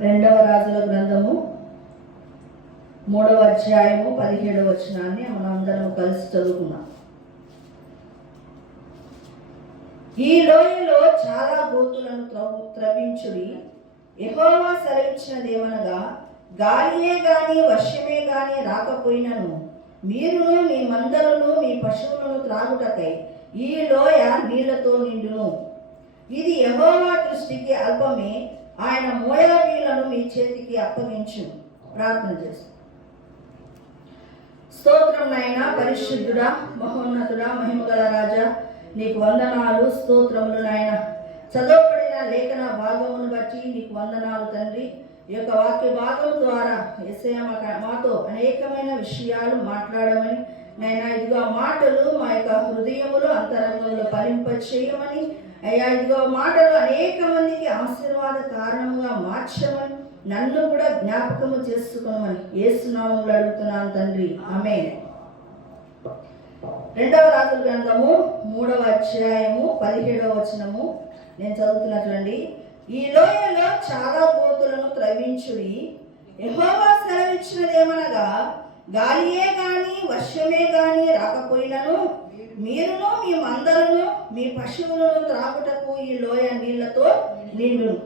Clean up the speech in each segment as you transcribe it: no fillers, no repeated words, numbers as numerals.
రెండవ రాజుల గ్రంథము 3వ అధ్యాయము 17వ వచనాన్ని మనం అందరం కలిసి చదువుకున్నాం. ఈ లోయలో చాలా గోతులను త్రవించుడి. యెహోవా సెలవిచ్చినదేమనగా, గాలియే గాని వర్షమే గాని రాకపోయినను మీరును మీ మందలను మీ పశువులను త్రాగుటకై ఈ లోయ నీళ్లతో నిండును. ఇది యెహోవా దృష్టికి అల్పమే. ఆయన మోయాబీలను మీ చేతికి అప్పగించు. ప్రార్థన చేస్తాం. స్తోత్రం నాయన, పరిశుద్ధుడా, మహోన్నతుడా, మహిమగల రాజా, నీకు వందనాలు, స్తోత్రములు నాయన. చదవబడిన లేఖన భాగమును బట్టి నీకు వందనాలు తండ్రి. ఈ యొక్క వాక్య భాగం ద్వారా యేసయ్య మాతో అనేకమైన విషయాలు మాట్లాడమని నాయన, ఇదిగో మాటలు మా యొక్క హృదయములు అంతరంగంలో ఫలింప చేయమని అయ్యా, ఇదిగో మాటలు అనేక మందికి ఆశీర్వాద కారణంగా మార్చమని నన్ను కూడా జ్ఞాపకము చేసుకోమని యేసు నామములో అడుగుతున్నాను తండ్రి, ఆమేన్. రెండవ రాజుల గ్రంథము 3వ అధ్యాయము 17వ వచనము నేను చదువుతున్నట్లండి. ఈ లోయలో చాలా గోతులను త్రవించుడి. యెహోవా సెలవిచ్చినదేమనగా, గాలియే గాని వర్షమే గాని రాకపోయినను మీరును మీ మందలను మీ పశువులను త్రాగుటకు ఈ లోయ నీళ్లతో నిండును.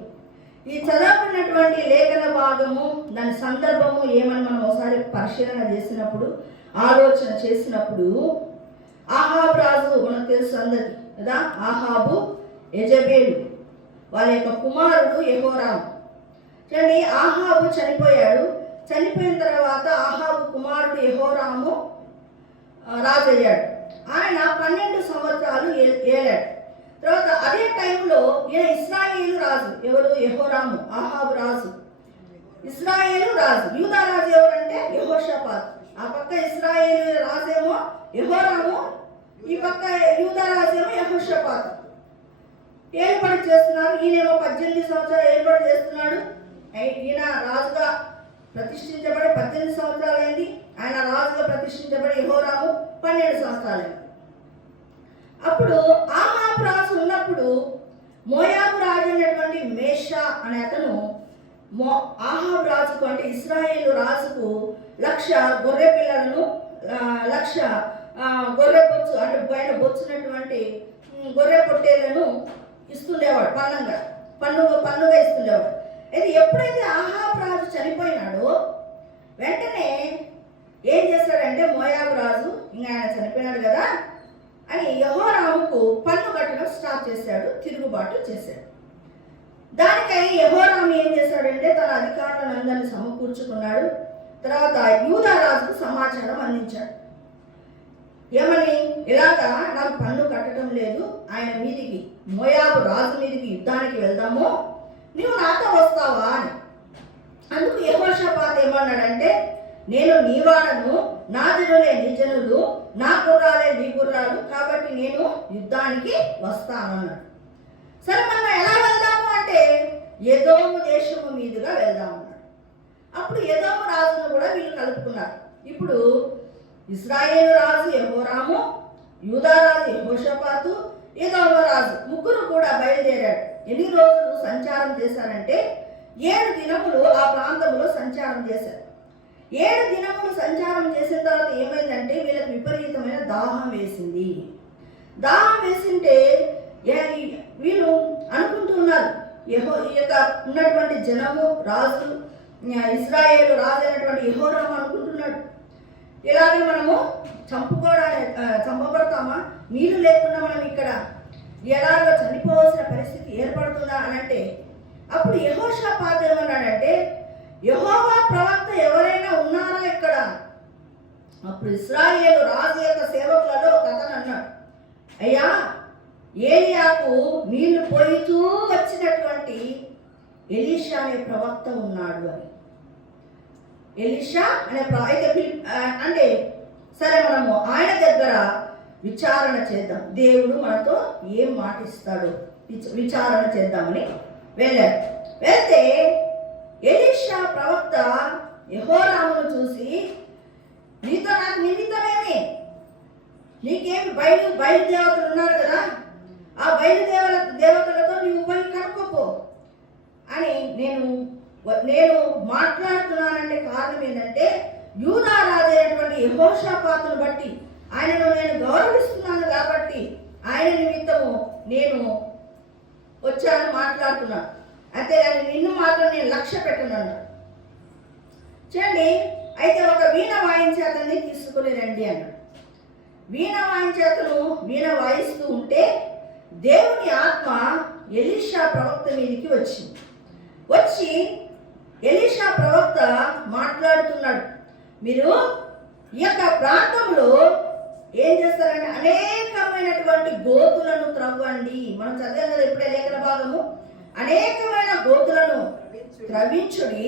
ఈ చదవబడినటువంటి లేఖన భాగము, దాని సందర్భము ఏమని మనం ఒకసారి పరిశీలన చేసినప్పుడు, ఆలోచన చేసినప్పుడు, ఆహాబు రాజు మనకు తెలుసు అందరికి కదా. ఆహాబు, యెజబేలు వాళ్ళ యొక్క కుమారుడు యెహోరాము. చూడండి, ఆహాబు చనిపోయాడు. చనిపోయిన తర్వాత ఆహాబు కుమారుడు యెహోరాము రాజు అయ్యాడు. ఆయన 12 సంవత్సరాలు ఏలాడు. తర్వాత అదే టైంలో ఈయన ఇశ్రాయేలు రాజు. ఎవరు? యెహోరాము. ఆహాబు రాజు, ఇశ్రాయేలు రాజు. యూదా రాజు ఎవరంటే యెహోషాపాతు. ఆ పక్క ఇశ్రాయేలు రాజేమో యెహోరాము, ఈ పక్క యూదా రాజేమో యెహోషాపాతు. ఏర్పాటు చేస్తున్నారు. ఈయనేమో 18 సంవత్సరాలు ఏర్పాటు చేస్తున్నాడు. ఈయన రాజుగా ప్రతిష్ఠించబడి 18 సంవత్సరాలు అయింది. ఆయన రాజుగా ప్రతిష్ఠించబడి యెహోరాము 12 సంవత్సరాలు. అప్పుడు ఆహాబు రాజు ఉన్నప్పుడు మోయాబు రాజు అయినటువంటి మేషా అనే అతను ఆహాబు రాజుకు, అంటే ఇశ్రాయేలు రాజుకు 1,00,000 గొర్రె పిల్లలను, 1,00,000 గొర్రె బొచ్చు, అంటే పైన బొచ్చున్నటువంటి గొర్రె పొట్టేళ్లను ఇస్తుండేవాడు. పన్నుగా ఇస్తుండేవాడు. అయితే ఎప్పుడైతే ఆహాబు రాజు చనిపోయినాడో వెంటనే ఏం చేశాడంటే, మోయాబు రాజు ఇంకా ఆయన చనిపోయినాడు కదా అని యెహోరాముకు పన్ను కట్టడం స్టార్ట్ చేశాడు, తిరుగుబాటు చేశాడు. దానికై యెహోరాము ఏం చేశాడంటే, తన అధికారులను అందరినీ సమకూర్చుకున్నాడు. తర్వాత యూదా రాజుకు సమాచారం అందించాడు. ఏమని? ఇలాగా నాకు పన్ను కట్టడం లేదు, ఆయన మీదికి, మోయాబు రాజు మీదికి యుద్ధానికి వెళ్దాము, నువ్వు నాతో వస్తావా అని. అందుకు యెహోషాపాతు ఏమన్నాడంటే, నేను నీ వాడను, నా జనులే నీ జనులు, నా గుర్రాలే నీ గుర్రాలు, కాబట్టి నేను యుద్ధానికి వస్తానన్నాడు. సరే, మనం ఎలా వెళ్దాము అంటే, ఎదోము దేశము మీదుగా వెళ్దామన్నాడు. అప్పుడు ఎదోము రాజును కూడా వీళ్ళు కలుపుకున్నారు. ఇప్పుడు ఇశ్రాయేలు రాజు యెహోరాము, యూదా రాజు యెహోషాపాతు, ఎదోము రాజు ముగ్గురు కూడా బయలుదేరాడు. ఎన్ని రోజులు సంచారం చేశారంటే 7 దినములు ఆ ప్రాంతంలో సంచారం చేశారు. 7 దినములు సంచారం చేసిన తర్వాత ఏమైందంటే, వీళ్ళకి విపరీతమైన దాహం వేసింది. దాహం వేసింటే వీళ్ళు అనుకుంటున్నారు, ఈ యొక్క ఉన్నటువంటి జనము, రాజు, ఇశ్రాయేలు రాజు అయినటువంటి యెహోరాము అనుకుంటున్నాడు, ఇలాగే మనము చంపబడతామా, నీళ్ళు లేకుండా మనం ఇక్కడ ఎలాగో చనిపోవాల్సిన పరిస్థితి ఏర్పడుతుందా అని అంటే, అప్పుడు యెహోషాపాతు ఏమన్నాడంటే, యెహోవా ప్రవక్త ఎవరైనా ఉన్నారా ఇక్కడ? అప్పుడు ఇశ్రాయేలు రాజు యొక్క సేవకులలో ఒక అతను అన్నాడు, అయ్యా, ఏలియాకు నీళ్లు పోయితూ వచ్చినటువంటి ఎలీషా అనే ప్రవక్త ఉన్నాడు అని. ఎలీషా అనే అంటే సరే, మనము ఆయన దగ్గర విచారణ చేద్దాం, దేవుడు మనతో ఏం మాటిస్తాడో విచారణ చేద్దామని వెళ్ళాడు. వెళ్తే ఎలీషా ప్రవక్త యెహోరామును చూసి, నీతో నాకు నిమిత్తమేమి, నీకేమి బయలుదేవతలు ఉన్నారు కదా, ఆ బయలుదేవతలతో నీవు పోయి కనుక్కోపో అని నేను నేను మాట్లాడుతున్నానంటే కారణం ఏంటంటే యూదా రాజు అయినటువంటి యెహోషాపాతును బట్టి ఆయనను నేను గౌరవిస్తున్నాను కాబట్టి ఆయన నిమిత్తము నేను వచ్చాను మాట్లాడుతున్నాను. అయితే ఆయన నిన్ను మాత్రం నేను లక్ష్య పెట్టను చూడండి. అయితే ఒక వీణ వాయించే అతన్ని తీసుకుని రండి అన్నాడు. వీణ వాయించే అతను వీణ వాయిస్తూ ఉంటే దేవుని ఆత్మ ఎలీషా ప్రవక్త మీదకి వచ్చి ఎలీషా ప్రవక్త మాట్లాడుతున్నాడు. మీరు ఈ యొక్క ప్రాంతంలో ఏం చేస్తారంటే అనేకమైనటువంటి గోతులను త్రవ్వండి. మనం చదివాం కదా ఇప్పుడే లేఖన భాగము. అనేకమైన గోతులను త్రవించుడి,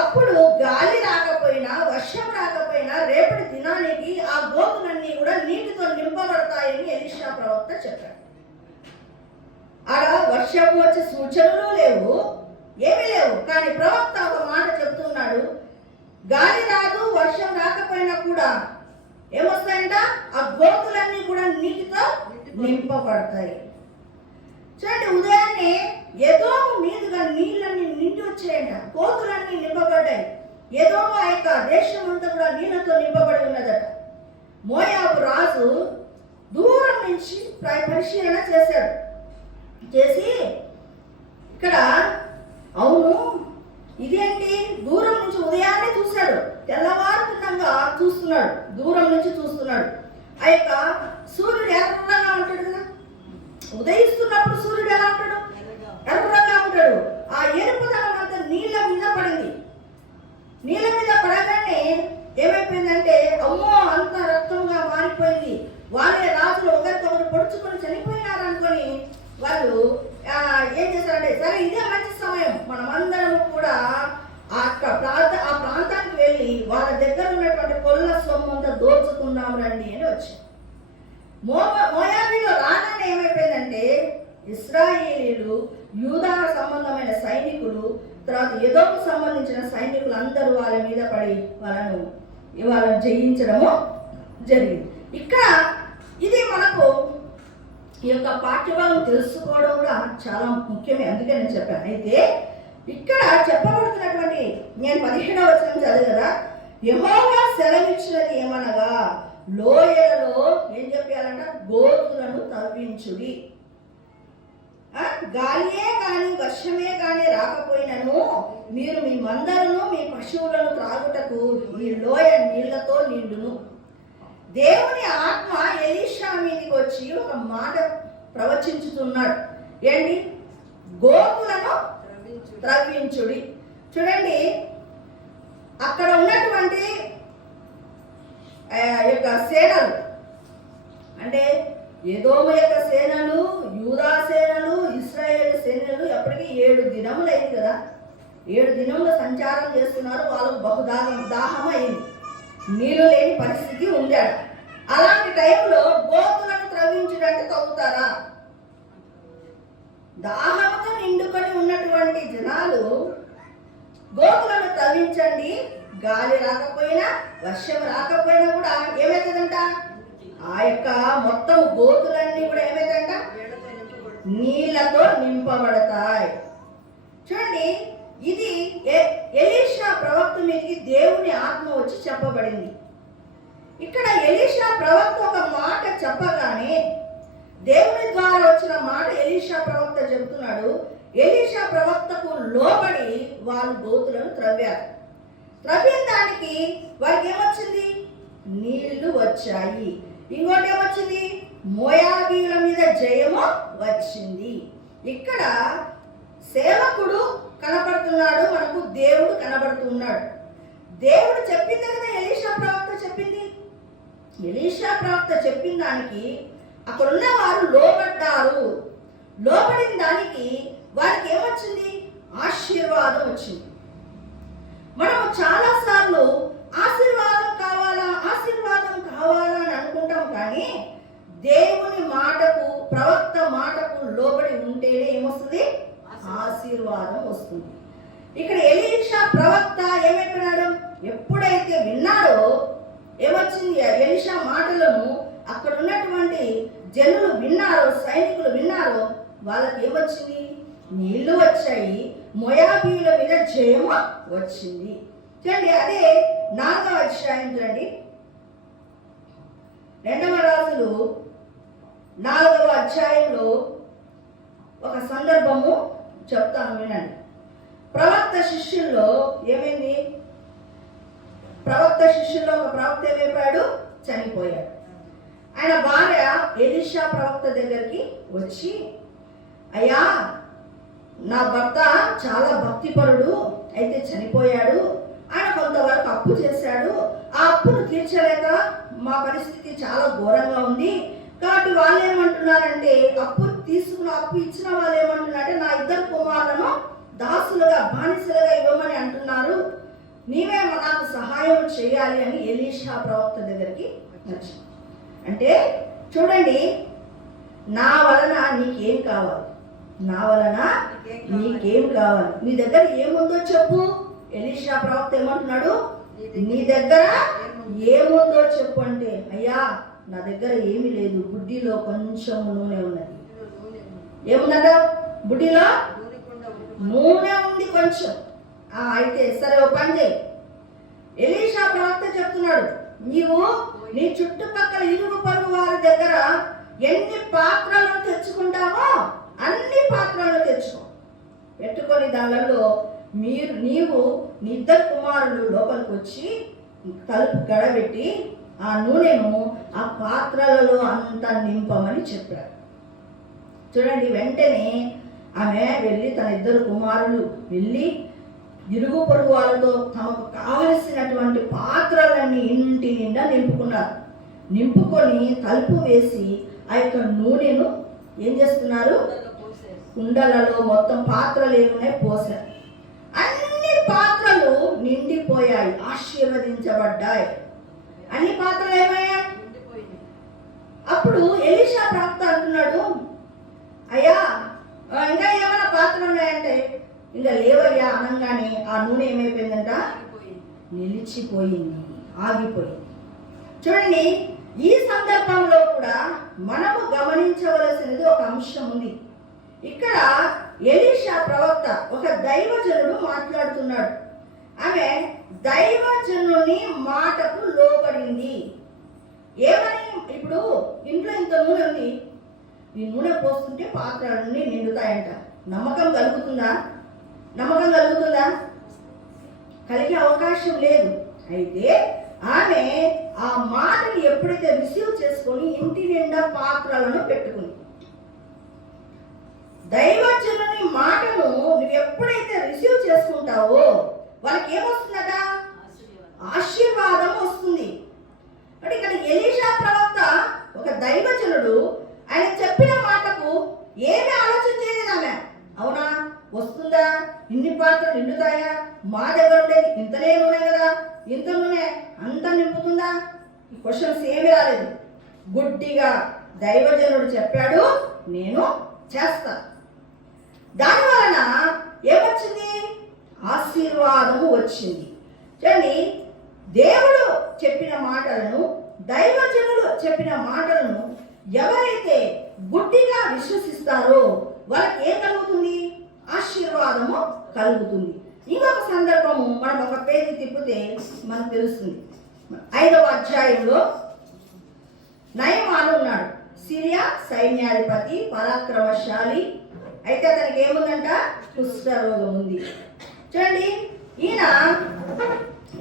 అప్పుడు గాలి రాకపోయినా వర్షం రాకపోయినా రేపటి దినానికి ఆ గోతులన్నీ కూడా నీటితో నింపబడతాయని ఎలీషా ప్రవక్త చెప్పాడు. ఆడ వర్షము వచ్చే సూచనలు లేవు, ఏమీ లేవు. కానీ ప్రవక్త ఒక మాట చెప్తున్నాడు, గాలి రాదు వర్షం రాకపోయినా కూడా ఏమొస్తాయంట, ఆ గోతులన్నీ కూడా నీటితో నింపబడతాయి. చూడండి, ఉదయాన్నే ఎదోము మీదుగా నీళ్ళన్నీ నిండి వచ్చాయంట, గోతులన్నీ నింపబడ్డాయి. ఎదోము ఆ యొక్క దేశం అంతా కూడా నీళ్ళతో నింపబడి ఉన్నదట. మోయాబు రాజు దూరం నుంచి పరిశీలన చేసి ఇక్కడ అవును ఇదేంటి, దూరం నుంచి ఉదయాన్నే చూశాడు, తెల్లవారుతుండగా చూస్తున్నాడు, దూరం నుంచి చూస్తున్నాడు. ఆ యొక్క సూర్యుడు ఎర్రగా ఉంటాడు కదా, ఉదయిస్తున్నప్పుడు సూర్యుడు ఎలా ఉంటాడు, ఎర్రగా ఉంటాడు. ఆ ఎరుపుదనం అంతా నీళ్ళ మీద పడింది. నీళ్ళ మీద పడగానే ఏమైపోయిందంటే అమ్మో అంత రక్తంగా మారిపోయింది. వాళ్ళే రాజులు ఒకరికొకరు పొడుచుకొని చనిపోయినారనుకొని వాళ్ళు ఏం చేశారంటే సరే ఇదే మంచి సమయం, మనమందరం కూడా ఆ ప్రాంతానికి వెళ్ళి వాళ్ళ దగ్గర ఉన్నటువంటి కొల్ల సొమ్ము అంతా దోచుకుందాం రండి అని వచ్చారు. మోయాబీలో రాగానే ఏమైపోయిందంటే ఇశ్రాయేలీలు, యూదా సంబంధమైన సైనికులు, తర్వాత ఎదోము సంబంధించిన సైనికులు అందరూ వాళ్ళ మీద పడి వాళ్ళను జయించడము జరిగింది. ఇక్కడ ఇది మనకు ఈ యొక్క పాఠ్యభాగం తెలుసుకోవడం కూడా చాలా ముఖ్యమే, అందుకే నేను చెప్పాను. అయితే ఇక్కడ చెప్పబడుతున్నటువంటి నేను 17వ వచనం చదివి కదా, యెహోవా సెలవిచ్చినది ఏమనగా లోయలలో ఏం చెప్పాలంట, గోతులను తవ్వించుడి. గాలియే కానీ వర్షమే కానీ రాకపోయినను మీరు మీ మందలను మీ పశువులను త్రాగుటకు ఈ లోయ నీళ్లతో నిండును. దేవుని ఆత్మ ఎలీషా మీదకి వచ్చి ఒక మాట ప్రవచించుతున్నాడు. ఏంటి, గోతులను త్రవ్వించుడి. చూడండి, అక్కడ ఉన్నటువంటి యొక్క సేనలు అంటే ఎదోము యొక్క సేనలు, యూదా సేనలు, ఇశ్రాయేలు సేనలు ఎప్పటికీ 7 దినములు అయింది కదా, 7 దినములు సంచారం చేస్తున్నారు. వాళ్ళకు దాహం అయింది, నీళ్ళు లేని పరిస్థితి ఉండాడు. అలాంటి టైంలో గోతులను త్రవ్వించడానికి తవ్వుతారా? దాహంతో నిండుకొని ఉన్నటువంటి జనాలు గోతులను తవ్వించండి, గాలి రాకపోయినా వర్షం రాకపోయినా కూడా ఏమవుతుందంట, ఆ యొక్క మొత్తం గోతులన్నీ కూడా ఏమవుతాయంట, నీళ్లతో నింపబడతాయి. చూడండి, ఇది ఎలీషా ప్రవక్త మీదకి దేవుని ఆత్మ వచ్చి చెప్పబడింది. ఇక్కడ ఎలీషా ప్రవక్త ఒక మాట చెప్పగానే దేవుని ద్వారా వచ్చిన మాట ఎలీషా ప్రవక్త చెబుతున్నాడు. ఎలీషా ప్రవక్తకు లోబడి వాళ్ళు గోతులను త్రవ్వారు. త్రవ్విన దానికి వారికి ఏమొచ్చింది, నీళ్లు వచ్చాయి. ఇంకోటి ఏమొచ్చింది, మోయాబీల మీద జయము వచ్చింది. ఇక్కడ సేవకుడు కనబడుతున్నాడు, మనకు దేవుడు కనబడుతున్నాడు. దేవుడు చెప్పింది కదా ఎలీషా ప్రవక్త చెప్పింది. ఎలీషా ప్రవక్త చెప్పిన దానికి అక్కడ ఉన్న వారు లోబడ్డారు. లోబడిన దానికి వారికి ఏమొచ్చింది, ఆశీర్వాదం వచ్చింది. మనం చాలాసార్లు ఆశీర్వాదం కావాలా అని అనుకుంటాం, కానీ దేవుని మాటకు, ప్రవక్త మాటకు లోబడి ఉంటేనే ఏమొస్తుంది, ఆశీర్వాదం వస్తుంది. ఇక్కడ ఎలీషా ప్రవక్త ఏమైపోయినాడు, ఎప్పుడైతే విన్నాడో ఏమొచ్చింది, ఎలీషా మాటలను అక్కడ ఉన్నటువంటి జనులు విన్నారో, సైనికులు విన్నారో, వాళ్ళకి ఏమొచ్చింది, నీళ్లు వచ్చాయి, మోయాబీయుల మీద జయము వచ్చింది. చూడండి, అదే 4వ అధ్యాయం చూడండి. 2వ రాజులు 4వ అధ్యాయంలో ఒక సందర్భము చెప్తాను, వినండి. ప్రవక్త శిష్యుల్లో ఏమైంది? ప్రవక్త శిష్యుల్లో ఒక ప్రవక్త ఏమైపోయాడు? చనిపోయాడు. ఆయన భార్య ఎలీషా ప్రవక్త దగ్గరికి వచ్చి, అయ్యా, నా భర్త చాలా భక్తిపరుడు, అయితే చనిపోయాడు. ఆయన కొంతవరకు అప్పు చేశాడు. ఆ అప్పును తీర్చలేక మా పరిస్థితి చాలా ఘోరంగా ఉంది. కాబట్టి వాళ్ళు ఏమంటున్నారంటే, అప్పు ఇచ్చిన వాళ్ళు ఏమంటున్నారంటే, నా 2 కుమారులను దాసులుగా బానిసలుగా ఇవ్వమని అంటున్నారు, నీవే నాకు సహాయం చేయాలి అని ఎలీషా ప్రవక్త దగ్గరికి వచ్చింది. అంటే చూడండి, నా వలన నీకేం కావాలి? నా వలన నీకేం కావాలి? నీ దగ్గర ఏముందో చెప్పు. ఎలీషా ప్రవక్త ఏమంటున్నాడు? నీ దగ్గర ఏముందో చెప్పు అంటే, అయ్యా, నా దగ్గర ఏమీ లేదు, బుడ్డిలో కొంచెం నూనె ఉన్నది. ఏముందట? బుడ్డిలో నూనె ఉంది కొంచెం. అయితే సరే, ఓ పని చేయి. ఎలీషా ప్రవక్త చెప్తున్నాడు, నీవు నీ చుట్టుపక్కల ఇరుగు పొరుగు వారి దగ్గర ఎన్ని పాత్రలను తెచ్చుకుంటావో అన్ని పాత్రలను తెచ్చుకో. పెట్టుకొని దానిలో నీవు నీ 2 కుమారులు లోపలికి వచ్చి తలుపు గడబెట్టి ఆ నూనెను ఆ పాత్రలలో అంతా నింపమని చెప్పాడు. చూడండి, వెంటనే ఆమె వెళ్ళి తన 2 కుమారులు వెళ్ళి ఇరుగు పొరుగు వాళ్ళతో తమకు కావలసినటువంటి పాత్రలన్నీ ఇంటి నిండా నింపుకున్నారు. నింపుకొని తలుపు వేసి ఆ యొక్క నూనెను ఏం చేస్తున్నారు? కుండలలో మొత్తం పాత్రలు ఏమున్నాయి పోసారు. అన్ని పాత్రలు నిండిపోయాయి, ఆశీర్వదించబడ్డాయి. అన్ని పాత్రలు ఏమయ్యాయి? అప్పుడు ఎలీషా ప్రవక్త అంటున్నాడు, అయ్యా, ఇంకా ఏమైనా పాత్రలు ఉన్నాయంటే, ఇంకా లేవయ్యా అనగానే ఆ నూనె ఏమైపోయిందంట? నిలిచిపోయింది, ఆగిపోయింది. చూడండి, ఈ సందర్భంలో కూడా మనము గమనించవలసినది ఒక అంశం ఉంది. ఇక్కడ ఎలీషా ప్రవక్త ఒక దైవజనుడు మాట్లాడుతున్నాడు. ఆమె దైవజనుని మాటకు లోబడింది. ఏమని? ఇప్పుడు ఇంట్లో ఇంత నూనె ఉంది, ఈ నూనె పోస్తుంటే పాత్రలన్నీ నిండుతాయంట. నమ్మకం కలుగుతుందా? నమ్మకం కలుగుతుందా? కలిగే అవకాశం లేదు. అయితే ఆమె ఆ మాటని ఎప్పుడైతే రిసీవ్ చేసుకొని ఇంటి నిండా పాత్రలను పెట్టుకుంది. దైవజనుని మాటను నువ్వు ఎప్పుడైతే రిసీవ్ చేసుకుంటావో వాళ్ళకి ఏమొస్తుందట? ఆశీర్వాదం వస్తుంది. అంటే ఇక్కడ ఎలీషా ప్రవక్త ఒక దైవజనుడు, ఆయన చెప్పిన మాటకు ఏమీ ఆలోచన చేయలేదు ఆమె. అవునా, వస్తుందా? ఇన్ని పాత్రలు నిండుతాయా? మా దగ్గర ఉండేది ఇంతనే నూనె కదా, ఇంత నూనె అంత నింపుతుందా? ఈ క్వశ్చన్స్ ఏమీ రాలేదు. గుడ్డిగా దైవజనుడు చెప్పాడు, నేను చేస్తా. దాని వలన ఏమొచ్చింది? ఆశీర్వాదము వచ్చింది. చూడండి, దేవుడు చెప్పిన మాటలను, దైవజనుడు చెప్పిన మాటలను ఎవరైతే గుడ్డిగా విశ్వసిస్తారో వాళ్ళకి ఏం కలుగుతుంది? ఆశీర్వాదము కలుగుతుంది. ఇంకొక సందర్భము మనం ఒక పేజీ తిప్పితే మనకు తెలుస్తుంది. 5వ అధ్యాయంలో నయమాను ఉన్నాడు, సిరియా సైన్యాధిపతి, పరాక్రమశాలి. అయితే అతనికి ఏముందంట? కుష్ఠరోగం ఉంది. చూడండి, ఈయన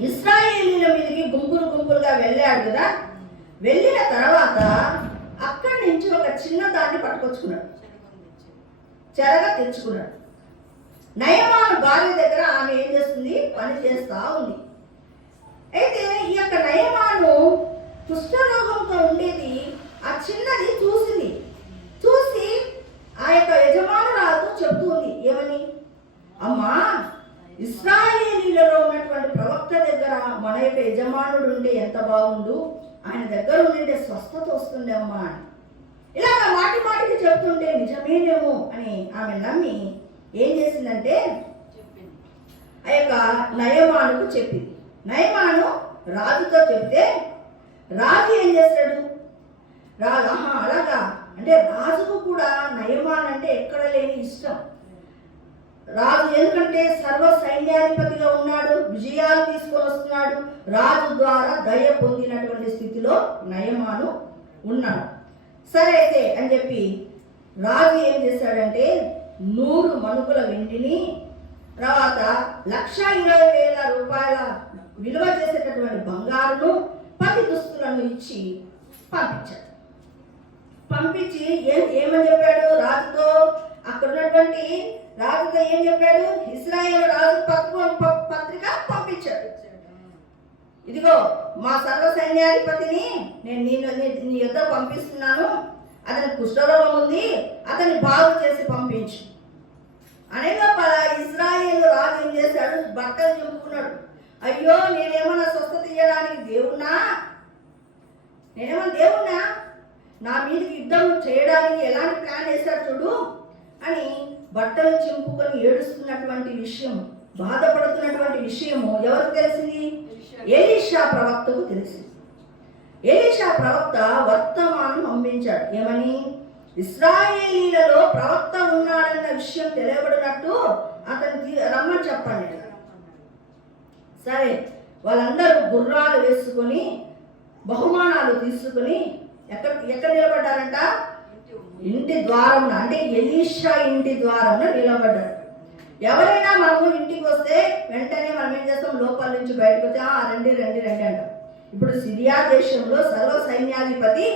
ఇశ్రాయేలీల మీదకి గుంపులు గుంపులుగా వెళ్ళాడు కదా. వెళ్ళిన తర్వాత అక్కడి నుంచి ఒక చిన్న దాన్ని పట్టుకొచ్చుకున్నాడు, చెరగా తెచ్చుకున్నాడు. నయమాను భార్య దగ్గర ఆమె ఏం చేస్తుంది? పని చేస్తా ఉంది. అయితే ఈ యొక్క నయమాను కుష్ఠరోగంతో ఉండేది. ఆ చిన్నది చూసింది. చూసి ఆ యొక్క యజమానురాలతో చెప్తుంది, ఏమని? అమ్మా, ఇశ్రాయేలీలలో ఉన్నటువంటి ప్రవక్త దగ్గర మన యొక్క యజమానుడు ఉంటే ఎంత బాగుండు, ఆయన దగ్గర ఉంటే స్వస్థత వస్తుంది అమ్మా అని. ఇలాగ మాటి మాటికి చెప్తుంటే నిజమేనేమో అని ఆమె నమ్మి ఏం చేసిందంటే ఆ యొక్క నయమానుకు చెప్పింది. నయమాను రాజుతో చెప్తే రాజు ఏం చేస్తాడు? రాజు అలాగా అంటే రాజుకు కూడా నయమాన్ అంటే ఎక్కడ లేని ఇష్టం. రాజు ఎందుకంటే సర్వ సైన్యాధిపతిగా ఉన్నాడు, విజయాలు తీసుకొని వస్తున్నాడు. రాజు ద్వారా దయ పొందినటువంటి స్థితిలో నయమాను ఉన్నాడు. సరే అయితే అని చెప్పి రాజు ఏం చేశాడంటే 100 మణుకుల వెండిని, తర్వాత 1,20,000 రూపాయల విలువ చేసేటటువంటి బంగారును, 10 దుస్తులను ఇచ్చి పంపించాడు. పంపించి ఏమని చెప్పాడు రాజుతో? అక్కడ ఉన్నటువంటి రాజుతో ఏం చెప్పాడు? ఇశ్రాయేలు రాజు పత్రిక పంపించాడు. ఇదిగో మా సర్వ సైన్యాధిపతిని నేను నీ యొద్ద పంపిస్తున్నాను, అతని కుష్ఠరోగం ఉంది, అతన్ని బాగు చేసి పంపించు అనేలోపల ఇశ్రాయేలు రాజు ఏం చేశాడు? బట్టలు చింపుకున్నాడు. అయ్యో నేనేమన్నా స్వస్థత ఇవ్వడానికి దేవుణ్ణా? నా మీదకి యుద్ధం చేయడానికి ఎలాంటి ప్లాన్ వేశాడు చూడు అని బట్టలు చింపుకొని ఏడుస్తున్నటువంటి విషయం, బాధపడుతున్నటువంటి విషయము ఎవరికి తెలిసింది? ఎలీషా ప్రవక్తకు తెలిసింది. ఎలీషా ప్రవక్త వర్తమానం పంపించాడు. ఏమని? ఇశ్రాయేలీలలో ప్రవక్త ఉన్నాడన్న విషయం తెలియబడినట్టు అతనికి రమ్మని చెప్పండి. సరే, వాళ్ళందరూ గుర్రాలు వేసుకొని బహుమానాలు తీసుకుని ఎక్కడ నిలబడ్డారంట? ఇంటి ద్వారం, అంటే ఎలీషా ఇంటి ద్వారంలో నిలబడ్డారు. ఎవరైనా మనము ఇంటికి వస్తే వెంటనే మనం ఏం చేస్తాం? లోపల నుంచి బయటకు వచ్చి రండి రండి రండి అంటాం. ఇప్పుడు సిరియా దేశంలో సర్వ సైన్యాధిపతి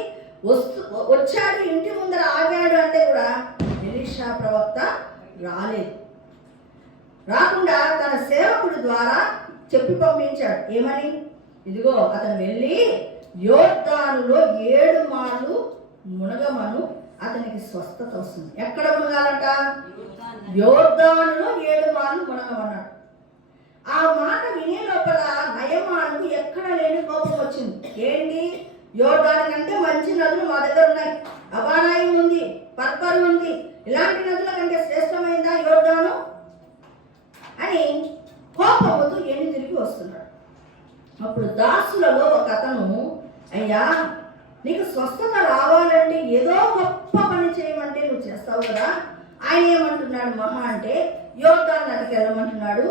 వచ్చాడు, ఇంటి ముందర ఆగాడు అంటే కూడా ఎలీషా ప్రవక్త రాలేదు. రాకుండా తన సేవకుడి ద్వారా చెప్పి పంపించాడు. ఏమని? ఇదిగో అతను వెళ్ళి యోర్దానులో 7 మార్లు మునగమను, అతనికి స్వస్థత వస్తుంది. ఎక్కడ మునగాలంట? యోర్దానులో 7 మార్లు మునగమన్నాడు. ఆ మాట వినే లోపల నయమానుకు ఎక్కడ లేని కోపం వచ్చింది. ఏంటి? యోర్దాను కంటే మంచి నదులు మా దగ్గర ఉన్నాయి, అబానాయి ఉంది, పర్పరు ఉంది, ఇలాంటి నదుల కంటే శ్రేష్టమైందా యోర్దాను అని కోపంతో ఎన్ని తిరిగి వస్తున్నాడు. అప్పుడు దాసులలో ఒక అతను, అయ్యా నీకు స్వస్థత రావాలంటే ఏదో గొప్ప పని చేయమంటే నువ్వు చేస్తావు కదా. ఆయన ఏమంటున్నాడు? మహా అంటే యోర్దాను నదికి వెళ్ళమంటున్నాడు,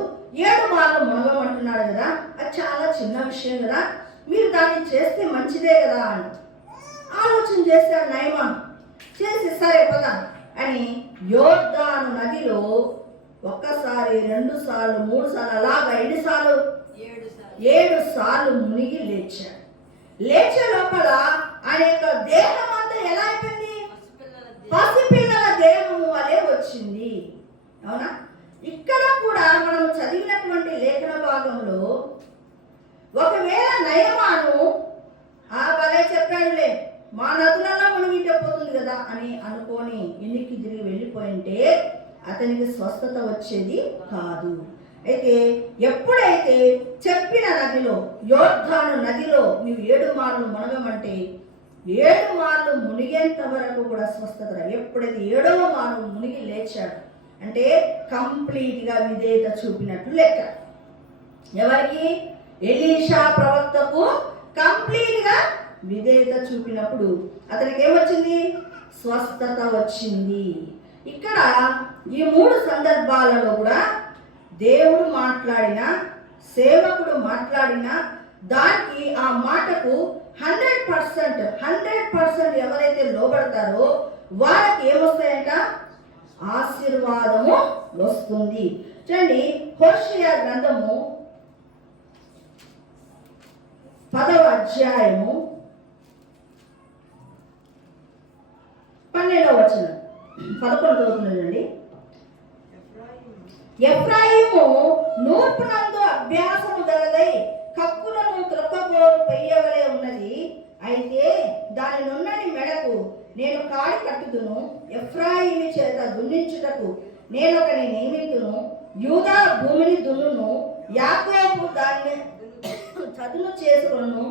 7 మార్లు మునగమంటున్నాడు కదా, అది చాలా చిన్న విషయం కదా, మీరు దాన్ని చేస్తే మంచిదే కదా అని ఆలోచన చేశాడు నయమాన్. చేసి సరే పద అని యోర్దాను నదిలో 1 సారి 2 సార్లు 3 సార్లు అలాగా ఎన్నిసార్లు? 7 సార్లు మునిగి లేచాడు. లేచే లోపల ఆయన యొక్క దేహం అంతా ఎలా అయిపోయింది? పసిపిల్లల దేహము వలె వచ్చింది. అవునా? ఇక్కడ కూడా మనం చదివినటువంటి లేఖన భాగంలో ఒకవేళ నయమాను భలే చెప్పాడులే, మా నదులలో మునిగితే పోతుంది కదా అని అనుకొని ఎన్నికి తిరిగి వెళ్ళిపోయింటే అతనికి స్వస్థత వచ్చేది కాదు. అయితే ఎప్పుడైతే చెప్పిన నదిలో, యోర్దాను నదిలో నువ్వు 7 మార్లు మునగమంటే 7 మార్లు మునిగేంత వరకు కూడా స్వస్థత. ఎప్పుడైతే 7వ మారు మునిగి లేచాడు అంటే కంప్లీట్గా విధేయత చూపినట్లు లెక్క. ఎవరికి? ఎలీషా ప్రవక్తకు కంప్లీట్గా విధేయత చూపినప్పుడు అతనికి ఏమొచ్చింది? స్వస్థత వచ్చింది. ఇక్కడ ఈ 3 సందర్భాలలో కూడా దేవుడు మాట్లాడినా, సేవకుడు మాట్లాడినా దానికి ఆ మాటకు 100% ఎవరైతే లోబడతారో వారికి ఏమొస్తాయంట? ఆశీర్వాదము వస్తుంది. చూడండి, హోషేయ గ్రంథము 10వ అధ్యాయము 12వ వచనం 11 చదువుతున్నానండి. ఎఫ్రాయిము నూర్పునందు అభ్యాసము గలదై కక్కులను త్రొక్కబోరు పెయ్యవలే ఉన్నది. అయితే దాని నున్నని మెడకు నేను కాడి కట్టుదును. ఎఫ్రాయిము చేత దున్నించుటకు నేను ఒకని నియమితును. యూదా భూమిని దున్నును, యాకోబు దాన్ని చదును చేసుకొను.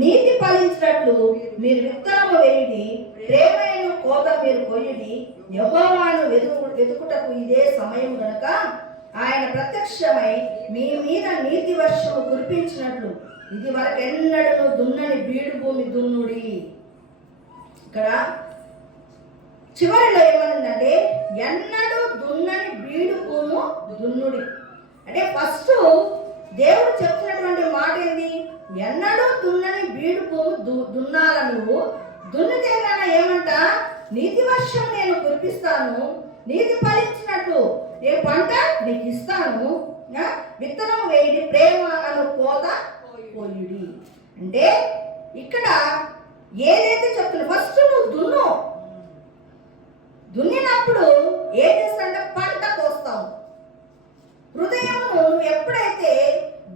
నీతి ఫలించినట్లు మీరు విత్తనము వేయుడి, ప్రేమైన కోత మీరు కొయ్యుడి. యెహోవాను వెతుకుటకు ఇదే సమయం గనుక ఆయన ప్రత్యక్షమై మీ మీద నీతి వర్షము కురిపించినట్లు ఇది వరకెన్నడూ దున్నని బీడు భూమి దున్నుడి. ఇక్కడ చివరిలో ఏమనుందంటే ఎన్నడూ దున్నని బీడు భూము దున్నుడి. అంటే ఫస్ట్ దేవుడు చెప్తున్నటువంటి మాట ఏంది? ఎన్నడూ దున్నని బీడు భూము దున్నాల నువ్వు. దున్నితే గాన ఏమంట? నీతి వర్షం నేను కురిపిస్తాను, నీతి ఫలించినట్టు నేను పంట నీకు ఇస్తాను, విత్తనం వేయడి, ప్రేమ అను కోత పోయుడి. అంటే ఇక్కడ ఏదైతే చెప్తున్నా, ఫస్ట్ నువ్వు దున్నినప్పుడు ఏం చేస్తాడంటే పంట కోస్తావు. హృదయమును నువ్వు ఎప్పుడైతే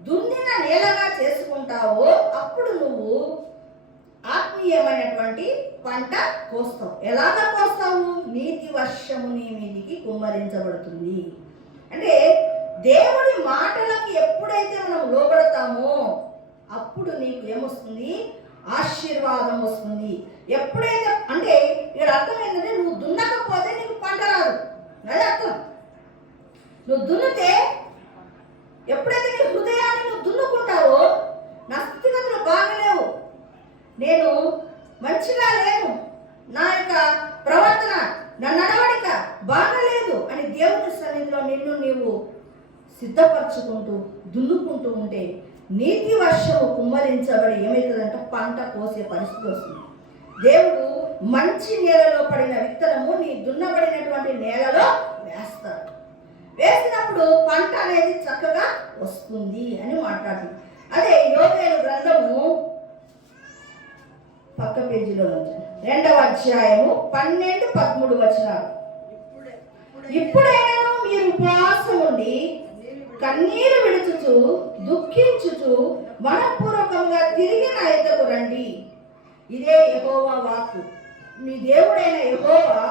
దున్నిన నేలగా చేసుకుంటావో అప్పుడు నువ్వు ఆత్మీయమైనటువంటి పంట కోస్తావు. ఎలాగా కోస్తావు? నీతి వర్షము నీ మీదికి కుమ్మరించబడుతుంది. అంటే దేవుడి మాటలకి ఎప్పుడైతే మనం లోబడతామో అప్పుడు నీకు ఏమొస్తుంది? ఆశీర్వాదం వస్తుంది. ఎప్పుడైతే అంటే ఇక్కడ అర్థం ఏంటంటే నువ్వు దున్నకపోతే నీకు పంట రాదు, అదే అర్థం. నువ్వు దున్నితే ఎప్పుడైతే నీ హృదయాన్ని నువ్వు దున్నుకుంటావో, నా స్థితిగతులు బాగలేవు, నేను మంచిగా లేను, నా యొక్క ప్రవర్తన నా నడవడిక బాగలేదు అని దేవుని సన్నిధిలో నిన్ను నీవు సిద్ధపరచుకుంటూ దున్నుకుంటూ ఉంటే నీతి వర్షము కుమ్మరించబడి ఏమవుతుందంటే పంట కోసే పరిస్థితి వస్తుంది. దేవుడు మంచి నేలలో పడిన విత్తనము నీ దున్నబడినటువంటి నేలలో వేస్తాడు. వేసినప్పుడు పంట అనేది చక్కగా వస్తుంది అని మాట్లాడుతుంది. అదే యోవేలు గ్రంథము పక్క పేజీలో 2వ అధ్యాయము 12-13 వచనాలు. ఇప్పుడైనా మీరు ఉపవాసం ఉండి కన్నీరు విడుచుచు దుఃఖించుచు మనపూర్వకంగా తిరిగి నా యొద్దకు రండి. ఇదే యెహోవా వాక్కు. మీ దేవుడైన యెహోవా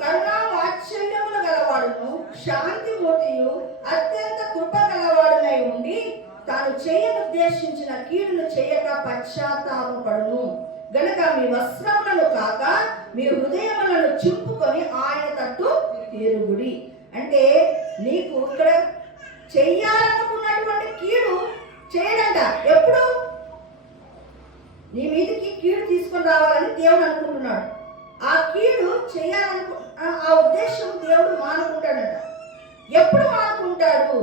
కరుణా వాత్సల్యములు గలవాడును, శాంతిమూర్తియు, అత్యంత కృప గలవాడునై ఉండి తాను చేయనుద్దేశించిన కీడును చేయక పశ్చాత్తాపపడును గనుక మీ వస్త్రములను కాక మీ హృదయములను చింపుకొని ఆయన తట్టు తిరుగుడి. అంటే నీకు ఇక్కడ చెయ్యాలనుకున్నటువంటి కీడు చేయడంట. ఎప్పుడు? నీ మీదకి కీడు తీసుకొని రావాలని దేవుడు అనుకుంటున్నాడు. ఆ కీడు ఆ ఉద్దేశం దేవుడు మానుకుంటాడంట. ఎప్పుడు మానుకుంటాడు?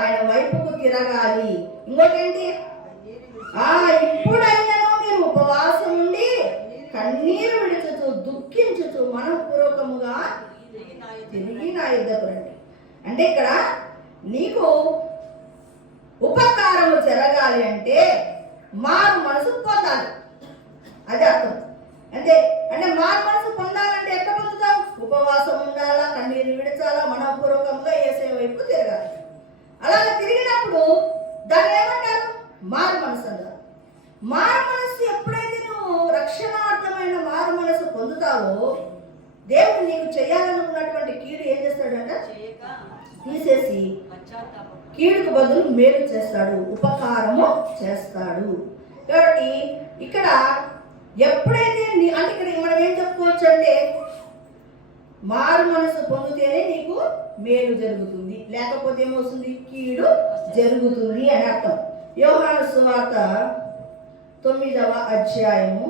ఆయన వైపుకు తిరగాలి. ఇంకోటేంటి? ఇప్పుడైనా మీరు ఉపవాసం ఉండి కన్నీరు విడుచుతూ దుఃఖించుతూ మనపూర్వకముగా తిరిగి నా యొద్దకు రండి. అంటే ఇక్కడ నీకు ఉపకారము జరగాలి అంటే మారు మనసు పొందాలి, అదే అర్థం. అంటే మారు మనసు పొందాలంటే ఎట్లా పొందుతావు? ఉపవాసం ఉండాలా, కన్నీరు విడచాలా, మనపూర్వకంగా యేసయ్య వైపు తిరగాలి. అలాగే తిరిగినప్పుడు దాన్ని ఏమంటారు? మారు మనసు అంటారు. మారు మనసు ఎప్పుడైతే నువ్వు రక్షణార్థమైన మారు మనసు పొందుతావో దేవుడు నీకు చేయాలనుకున్నటువంటి కీడు ఏం చేస్తాడంట? తీసేసి కీడుకు బదులు మేలు చేస్తాడు, ఉపకారము చేస్తాడు. కాబట్టి ఇక్కడ ఎప్పుడైతే అంటే ఇక్కడ మనం ఏం చెప్పుకోవచ్చు అంటే మారు మనసు పొందితేనే నీకు మేలు జరుగుతుంది, లేకపోతే ఏమవుతుంది? కీడు జరుగుతుంది అని అర్థం. యోహాను సువార్త 9వ అధ్యాయము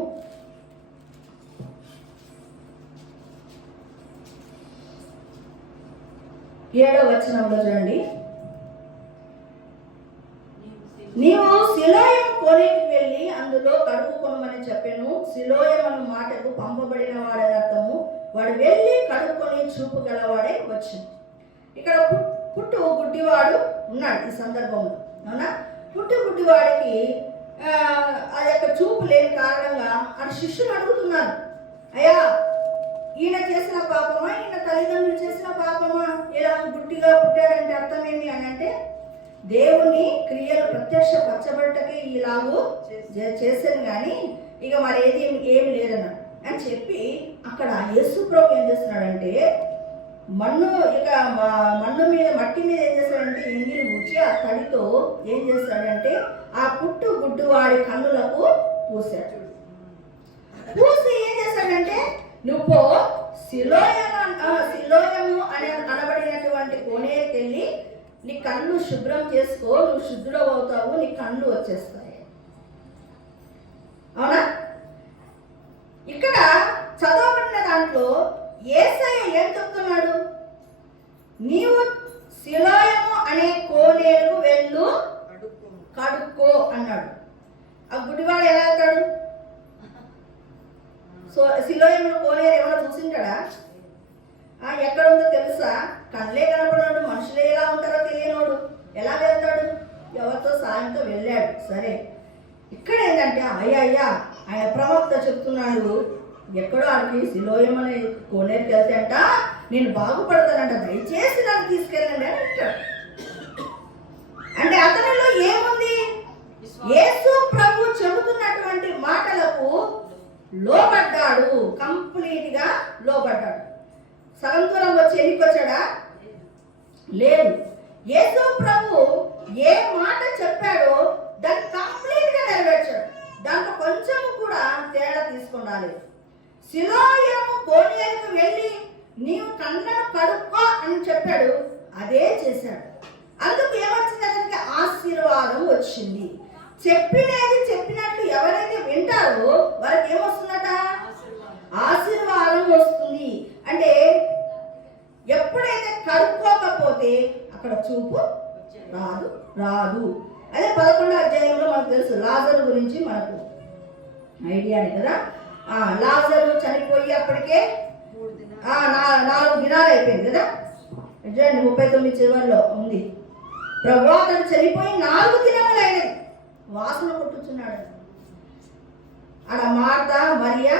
7వ వచనంలో చూడండి. నీవు సిలోయము కొనేకి వెళ్ళి అందులో కడుక్కొనమని చెప్పాను. సిలోయం అను మాటకు పంపబడిన వాడని అర్థము. వాడు వెళ్ళి కడుక్కొని చూపు గలవాడే వచ్చింది. ఇక్కడ పుట్టు గుడ్డివాడు ఉన్నాడు ఈ సందర్భంలో, అవునా? పుట్టు గుడ్డివాడికి ఆ యొక్క చూపు లేని కారణంగా ఆ శిష్యులు అడుగుతున్నారు, అయ్యా ఈయన చేసిన పాపమా, ఈయన తల్లిదండ్రులు చేసిన పాపమా, ఇలా గుడ్డిగా పుట్టాడంటే అర్థమేమి అని అంటే దేవుని క్రియలు ప్రత్యక్షపరచబట్టకే ఇలాగూ చేశాను కానీ ఇక మరి ఏమి లేదన్న అని చెప్పి అక్కడ యేసు ప్రభు ఏం చేస్తున్నాడంటే మన్ను మీద మట్టి మీద ఏం చేస్తాడంటే ఎంగిలి పూచి ఆ తడితో ఏం చేస్తాడంటే ఆ పుట్టు గుడ్డు వాడి కన్నులకు పూసాడు. పూసి ఏం చేస్తాడంటే నువ్వు సిలోయము అని అనబడినటువంటి కోనేరుకి వెళ్ళి నీ కన్ను శుభ్రం చేసుకో, నువ్వు శుద్ధుడవు అవుతావు, నీ కన్ను వచ్చేస్తాయి. అవునా? ఇక్కడ చదవబడిన దాంట్లో యేసయ్య ఏం చెప్తున్నాడు? అన్నాడు. ఆ గుడ్డివాడు ఎలా వెళ్తాడు? సిలోయములో కోనేరు ఏమైనా చూసింటాడా? ఎక్కడ ఉందో తెలుసా? కళ్ళే కనపడాడు, మనుషులే ఎలా ఉంటారో తెలియనోడు ఎలా వెళ్తాడు? ఎవరితో సాయంతో వెళ్ళాడు. సరే, ఇక్కడ ఏంటంటే అయ్యా ఆయన ప్రవక్త చెప్తున్నాడు, ఎక్కడో ఆడికి సిలోయం అనే కోనేరుకి వెళ్తే అంట నేను బాగుపడతానంట, దయచేసి నన్ను తీసుకెళ్ళండి అని అంటాడు. అంటే అతనిలో ఏముంది? యేసు ప్రభు చెబుతున్నటువంటి మాటలకు లోబడ్డాడు, కంప్లీట్ గా లోబడ్డాడు. సగం దూరం వచ్చి ఎన్నికొచ్చాడా? లేదు. యేసు ప్రభు ఏ మాట చెప్పాడో దాన్ని కంప్లీట్ గా నెరవేర్చాడు. దాంట్లో కొంచెం కూడా తేడా తీసుకున్నాడు. సిలోయము కోనేరుకు వెళ్ళి నీవు కళ్ళను కడుక్కో అని చెప్పాడు, అదే చేశాడు. అందుకు ఏమొచ్చింది? అతనికి ఆశీర్వాదం వచ్చింది. చెప్పినట్లు ఎవరైతే వింటారో వారికి ఏమొస్తుందట? ఆశీర్వాదం వస్తుంది. అంటే ఎప్పుడైతే కడుక్కోకపోతే అక్కడ చూపు రాదు. అదే 11వ అధ్యాయంలో మనకు తెలుసు లాజరు గురించి మనకు ఐడియానే కదా. లాజరు చనిపోయి అప్పటికే 4 దినాలు అయిపోయింది కదా. 39 చివరిలో ఉంది. ప్రభు అతను చనిపోయి 4 దినములు అయినది, వాసన కొట్టుచున్నాడు. ఆడ మార్తా మరియా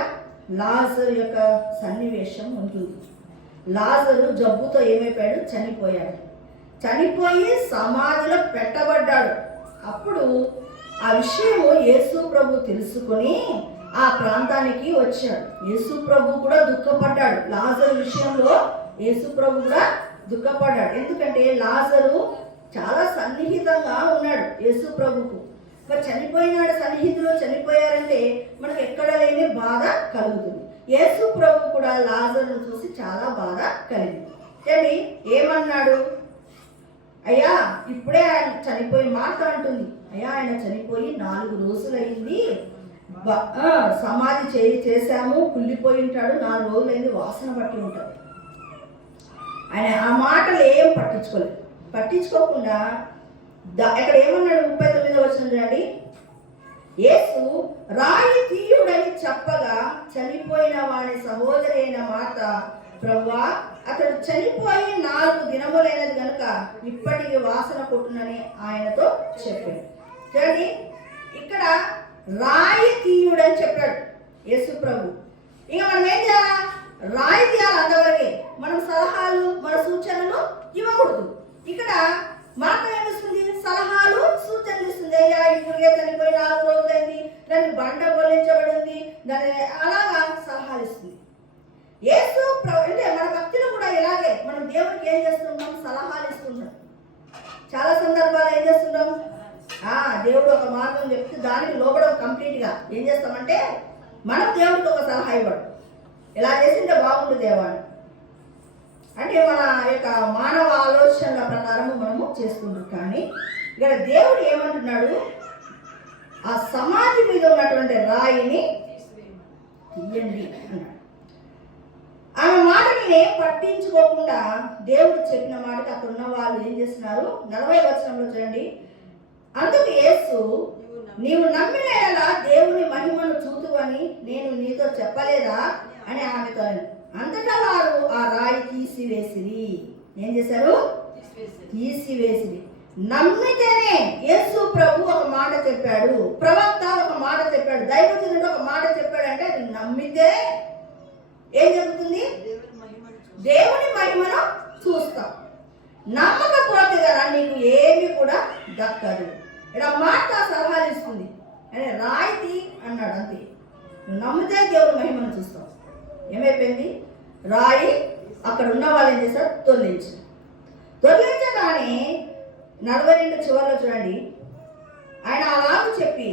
లాజరు యొక్క సన్నివేశం ఉంటుంది. లాజరు జబ్బుతో ఏమైపోయాడు? చనిపోయాడు. చనిపోయి సమాధిలో పెట్టబడ్డాడు. అప్పుడు ఆ విషయము యేసు ప్రభు తెలుసుకొని ఆ ప్రాంతానికి వచ్చాడు. యేసు ప్రభు కూడా దుఃఖపడ్డాడు. లాజరు విషయంలో యేసు ప్రభు కూడా దుఃఖపడ్డాడు. ఎందుకంటే లాజరు చాలా సన్నిహితంగా ఉన్నాడు యేసు ప్రభుకు. మరి చనిపోయినాడు, సన్నిహితులు చనిపోయారంటే మనకు ఎక్కడ లేని బాధ కలుగుతుంది. యేసు ప్రభు కూడా లాజరును చూసి చాలా బాధ కలిగింది. కానీ ఏమన్నాడు? అయ్యా ఇప్పుడే ఆయన చనిపోయి మాట అంటుంది, అయ్యా ఆయన చనిపోయి 4 రోజులైంది, సమాధి చేశాము, కుళ్ళిపోయి ఉంటాడు, 4 రోజులైంది, వాసన పట్టి ఉంటాడు. ఆయన ఆ మాటలు ఏం పట్టించుకోకుండా ఇక్కడ ఏమన్నాడు? 39వ వచనం చూడండి. యేసు రాయి తీయుడని చెప్పగా చనిపోయిన వాని సహోదరి అయిన మార్త, ప్రభువా అతడు చనిపోయి 4 దినములైనది కనుక ఇప్పటికి వాసన కొట్టునని ఆయనతో చెప్పాడు. చూడండి, ఇక్కడ రాయి తీయుడని చెప్పాడు యేసు ప్రభు. ఇక మనం ఏం చేయాలా? రాయి తీయాలి. అంతవరకే మనం సలహాలు, మన సూచనలు ఇవ్వకూడదు. ఇక్కడ మాట ఏమిస్తుంది? సలహాలు, సూచనలు ఇస్తుంది. అయ్యా ఇప్పుడుగే చనిపోయి 4 రోజులైంది, దాన్ని బండ బోలించబడింది, దాన్ని అలాగా సలహాలు ఇస్తుంది. యేసు అంటే మన భక్తులు కూడా ఇలాగే మనం దేవుడికి ఏం చేస్తున్నాం? సలహాలు ఇస్తున్నాం. చాలా సందర్భాలు ఏం చేస్తున్నాం? దేవుడు ఒక మార్గం చెప్తే దానికి లోబడం కంప్లీట్గా ఏం చేస్తామంటే మనం దేవుడికి ఒక సలహా ఇవ్వడం, ఇలా చేసింటే బాగుండు దేవాన్ని అంటే మన యొక్క మానవ ఆలోచనల ప్రకారం మనము చేసుకుంటాం. కానీ ఇక్కడ దేవుడు ఏమంటున్నాడు? ఆ సమాధి మీద ఉన్నటువంటి రాయిని తీయండి అన్నాడు. ఆమె మాటని పట్టించుకోకుండా దేవుడు చెప్పిన మాటకి అక్కడ ఉన్న వాళ్ళు ఏం చేస్తున్నారు? 40వ వచనంలో చూడండి. అందుకు యేసు, నీవు నమ్మిన ఎలా దేవుని మహిమను చూతువని నేను నీతో చెప్పలేదా అని ఆమెతో. అంతటా వారు ఆ రాయి తీసివేసిరి. ఏం చేశారు? తీసివేసిరి. నమ్మితేనే యేసు ప్రభు ఒక మాట చెప్పాడు, ప్రవక్త ఒక మాట చెప్పాడు, దైవజనుడు ఒక మాట చెప్పాడు అంటే అది నమ్మితే ఏం జరుగుతుంది? దేవుని మహిమను చూస్తాం. నమ్మకపోతే కదా నీకు ఏమి కూడా దక్కదు. ఇక్కడ మాట సలహాలు ఇస్తుంది అని రాయితీ అన్నాడు. అంతే, నువ్వు నమ్మితే దేవుని మహిమను చూస్తావు. ఏమైపోయింది? రాయి అక్కడ ఉన్న వాళ్ళు ఏం చేశారు? తొలగించగానే 42 చివరిలో చూడండి. ఆయన అలాగూ చెప్పి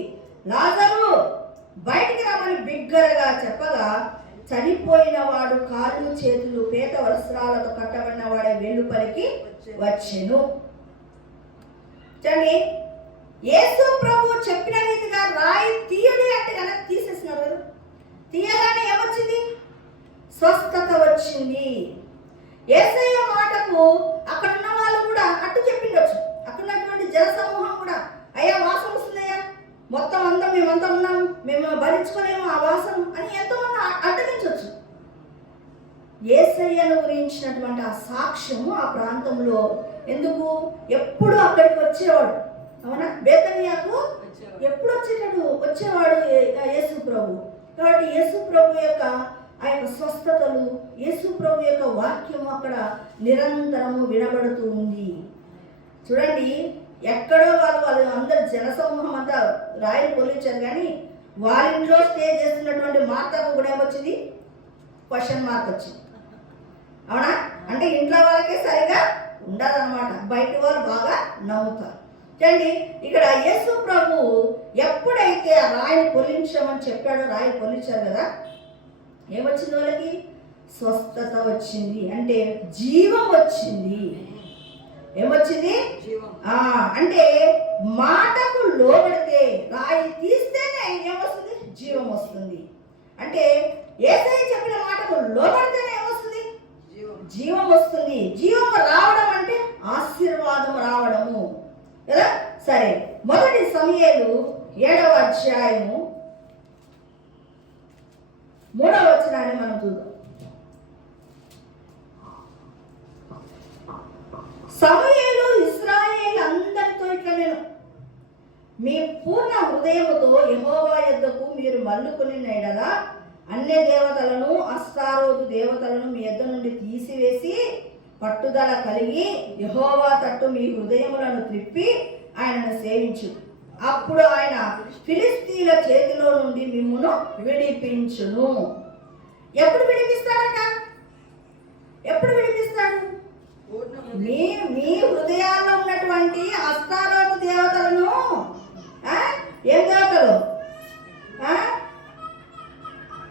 లాజరు బయటికి రమ్మని బిగ్గరగా చెప్పగా చనిపోయిన వాడు కాళ్ళు చేతులు పేత వస్త్రాలతో కట్టబడిన వాడే వెలుపలికి వచ్చెను. చూడండి, యేసు ప్రభు చెప్పిన రీతిగా రాయి తీయడి అంటే కనుక తీసేసినారు. తీయగానే ఏమొచ్చింది? స్వస్థత వచ్చింది. యేసయ్య మాటకు అక్కడ ఉన్న వాళ్ళు కూడా అట్టు చెప్పిండొచ్చు. అక్కడ ఉన్నటువంటి జన సమూహం కూడా, అయ్యా వాసన వస్తుందయ్యా, భరించుకోలేము ఆ వాసన అని ఎంతోమంది అడ్డగించవచ్చు. యేసయ్యను గురించినటువంటి ఆ సాక్ష్యము ఆ ప్రాంతంలో ఎందుకు ఎప్పుడు అక్కడికి వచ్చేవాడు. అవునా, బేతనియాకు ఎప్పుడు వచ్చేవాడు యేసు ప్రభు. కాబట్టి యేసు ప్రభు యొక్క ఆ యొక్క స్వస్థతలు, యేసు ప్రభు యొక్క వాక్యము అక్కడ నిరంతరము వినబడుతూ ఉంది. చూడండి, ఎక్కడో వాళ్ళు అందరు జనసమూహం అంతా రాయలు పొలిచారు, కానీ వాళ్ళ ఇంట్లో స్టే చేస్తున్నటువంటి మార్తకు కూడా ఏమొచ్చింది? క్వశ్చన్ మార్క్ వచ్చింది. అవునా, అంటే ఇంట్లో వాళ్ళకే సరిగా ఉండదన్నమాట, బయట వాళ్ళు బాగా నమ్ముతారు. చూడండి, ఇక్కడ యేసు ప్రభు ఎప్పుడైతే రాయిని పొలించమని చెప్పాడో, రాయి పొలించారు కదా, ఏమొచ్చింది? వాళ్ళకి స్వస్థత వచ్చింది, అంటే జీవం వచ్చింది. ఏమొచ్చింది? అంటే మాటకు లోబడితే, రాయి తీస్తేనే ఏమొస్తుంది? జీవం వస్తుంది. అంటే యేసయ్య చెప్పిన మాటకు లోబడితేనే ఏమొస్తుంది? జీవం వస్తుంది. జీవం రావడం అంటే ఆశీర్వాదం రావడము కదా. సరే, మొదటి సమూయేలు 7వ అధ్యాయము 3వ వచనాన్ని మనం చూద్దాం. సమూయేలు ఇశ్రాయేలు అందరితో ఇట్లా, నేను మీ పూర్ణ హృదయముతో యెహోవా యొద్దకు మీరు మల్లుకొని ఎడల అన్య దేవతలను, అష్టారోతు దేవతలను మీ యొద్ద నుండి తీసివేసి పట్టుదల కలిగి యెహోవా తట్టు మీ హృదయములను త్రిప్పి ఆయనను సేవించు. అప్పుడు ఆయన ఫిలిష్తీయుల చేతిలో నుండి మిమ్మును విడిపించును. ఎప్పుడు విడిపిస్తాడట? ఎప్పుడు విడిపిస్తాడు? మీ హృదయాల్లో ఉన్నటువంటి అష్టారోతు దేవతలను, ఏం దేవతలు?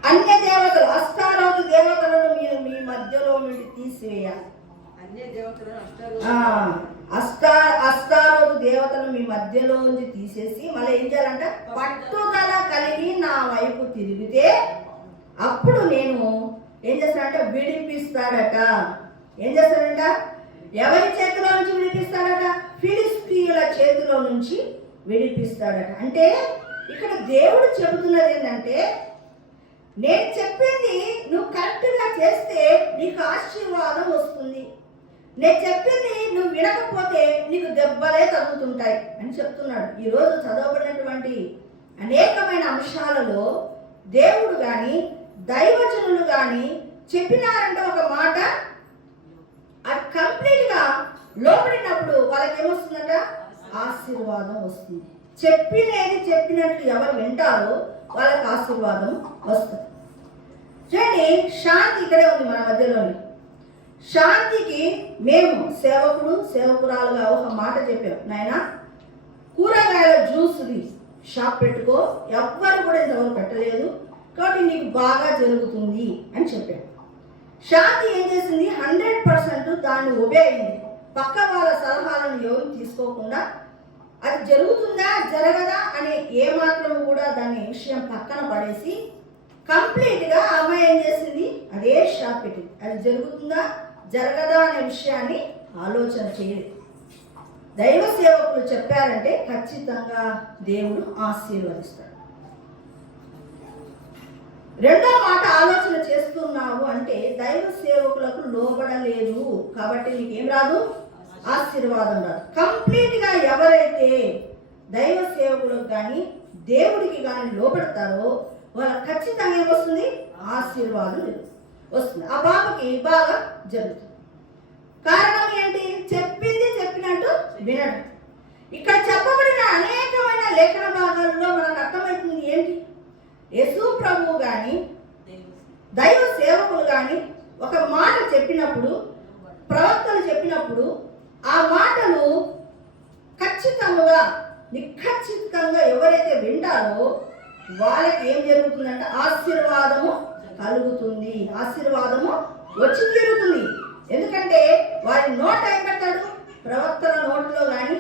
అన్య దేవతలు, అష్టారోతు దేవతలను మీరు మీ మధ్యలో నుండి తీసివేయాలి. అష్టారోతు దేవతలను మీ మధ్యలో నుంచి తీసేసి మళ్ళీ ఏం చేయాలంట? పట్టుదల కలిగి నా వైపు తిరిగితే అప్పుడు నేను ఏం చేస్తానంట? విడిపిస్తాడట. ఏం చేస్తాడంట? ఎవరి చేతిలో నుంచి విడిపిస్తాడట? ఫిలిష్తీయుల చేతిలో నుంచి విడిపిస్తాడట. అంటే ఇక్కడ దేవుడు చెబుతున్నది ఏంటంటే, నేను చెప్పింది నువ్వు కరెక్ట్గా చేస్తే నీకు ఆశీర్వాదం వస్తుంది, నేను చెప్పింది నువ్వు వినకపోతే నీకు దెబ్బలే తగ్గుతుంటాయి అని చెప్తున్నాడు. ఈరోజు చదవబడినటువంటి అనేకమైన అంశాలలో దేవుడు కానీ దైవజనులు కానీ చెప్పినారంటే ఒక మాట, అది కంప్లీట్గా లోపడినప్పుడు వాళ్ళకి ఏమొస్తుందంట? ఆశీర్వాదం వస్తుంది. చెప్పినట్లు ఎవరు వింటారో వాళ్ళకి ఆశీర్వాదం వస్తుంది. చూడండి, శాంతి ఇక్కడే ఉంది మన మధ్యలోని. శాంతికి మేము సేవకురాలుగా ఒక మాట చెప్పాం, నాయనా కూరగాయల జ్యూస్ది షాప్ పెట్టుకో, ఎవ్వరు కూడా ఇంతవరకు పెట్టలేదు, కాబట్టి నీకు బాగా జరుగుతుంది అని చెప్పాం. శాంతి ఏం చేసింది? 100% దాన్ని ఒబే అయింది. పక్క వాళ్ళ సలహాలను ఎవరు తీసుకోకుండా అది జరుగుతుందా జరగదా అనే ఏమాత్రం కూడా దాని విషయం పక్కన పడేసి కంప్లీట్గా అమ్మాయి ఏం చేసింది? అదే షాప్ పెట్టింది. అది జరుగుతుందా జరగదా అనే విషయాన్ని ఆలోచన చేయలేదు. దైవ సేవకులు చెప్పారంటే ఖచ్చితంగా దేవుడు ఆశీర్వదిస్తాడు. రెండో మాట ఆలోచన చేస్తున్నావు అంటే దైవ సేవకులకు లోబడలేదు కాబట్టి నీకేం రాదు? ఆశీర్వాదం రాదు. కంప్లీట్గా ఎవరైతే దైవ సేవకులకు కానీ దేవుడికి కానీ లోబడతారో వాళ్ళకి ఖచ్చితంగా ఏమొస్తుంది? ఆశీర్వాదం వస్తుంది. ఆ బాబుకి బాగా జరుగుతుంది. కారణం ఏంటి? చెప్పింది చెప్పినట్టు వినడం. ఇక్కడ చెప్పబడిన అనేకమైన లేఖన భాగాల్లో మనకు అర్థమవుతుంది ఏంటి? యేసు ప్రభువు కానీ దైవ సేవకులు కానీ ఒక మాట చెప్పినప్పుడు, ప్రవక్తలు చెప్పినప్పుడు ఆ మాటలు ఖచ్చితంగా నిఖచ్చితంగా ఎవరైతే వింటారో వాళ్ళకి ఏం జరుగుతుందంటే ఆశీర్వాదము కలుగుతుంది. ఆశీర్వాదము వచ్చి తీరుతుంది. ఎందుకంటే వారి నోట ఏం పెడతాడు? ప్రవక్తల నోట్లో కానీ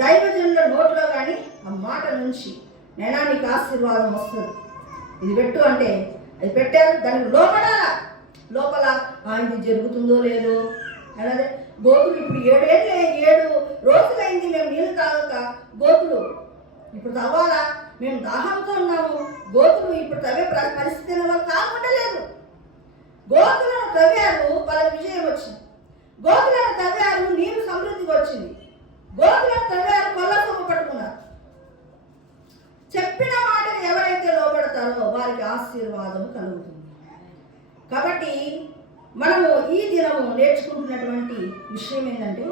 దైవజనుల నోట్లో కానీ ఆ మాట నుంచి నేనా నీకు ఆశీర్వాదం వస్తుంది, ఇది పెట్టు అంటే అది పెట్టారు. దానికి లోపల ఇది జరుగుతుందో లేదో అలాగే గోతులు ఇప్పుడు 7 రోజులైంది మేము నీళ్ళు తాగక, గోతులు ఇప్పుడు తవ్వాలా, మేము దాహంతో ఉన్నాము, గోతులు ఇప్పుడు తవ్వే పరిస్థితి వాళ్ళు కాకుండా లేదు. గోతులను తవ్వారు, వాళ్ళకి విజయం వచ్చింది. గోతులను తవ్వారు, నీరు సమృద్ధికి వచ్చింది. గోతులను తవ్వారు, కొల్ల సొమ్ము పట్టుకున్నారు. చెప్పిన మాటను ఎవరైతే లోబడతారో వారికి ఆశీర్వాదం కలుగుతుంది. కాబట్టి మనము ఈ దినము నేర్చుకుంటున్నటువంటి విషయం ఏంటంటే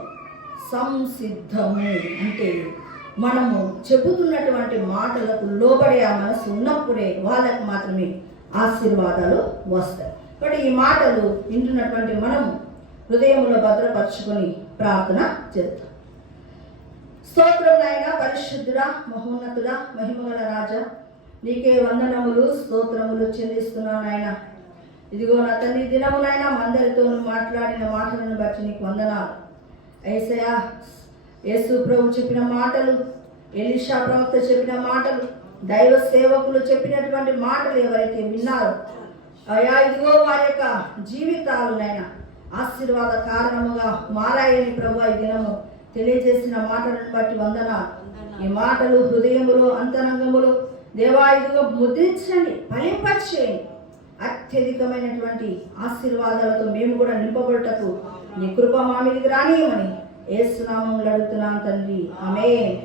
సంసిద్ధము అంటే మనము చెబుతున్నటువంటి మాటలకు లోబడే ఆ మనసు ఉన్నప్పుడే వాళ్ళకు మాత్రమే ఆశీర్వాదాలు వస్తాయి. కాబట్టి ఈ మాటలు వింటున్నటువంటి మనము హృదయంలో భద్రపరుచుకొని ప్రార్థన చేద్దాం. స్తోత్రం నాయన, పరిశుద్ధుడా, మహోన్నతుడా, మహిమగల రాజా, నీకే వందనములు స్తోత్రములు చెల్లిస్తున్నాను నాయన. ఇదిగో నా తండ్రి దినమునైనా అందరితో మాట్లాడిన మాటలను బట్టి నీకు వందనాలు. యేసయ్యా, యేసు ప్రభు చెప్పిన మాటలు, ఎలీషా ప్రవక్త చెప్పిన మాటలు, దైవ సేవకులు చెప్పినటువంటి మాటలు ఎవరైతే విన్నారో అయ్యా, ఇదిగో వారి యొక్క జీవితాలునైనా ఆశీర్వాద కారణముగా మారాయని ప్రభు ఈ దినము తెలియజేసిన మాటలను బట్టి వందనాలు. ఈ మాటలు హృదయములో అంతరంగములో దేవా ఇదిగో ముద్రించండి, ఫలింపచేయండి. అత్యధికమైనటువంటి ఆశీర్వాదాలతో మేము కూడా నింపబడుటకు నీ కృప మా మీదకి రానియమని యేసు నామములో అడుగుతున్నాం తండ్రి, ఆమేన్.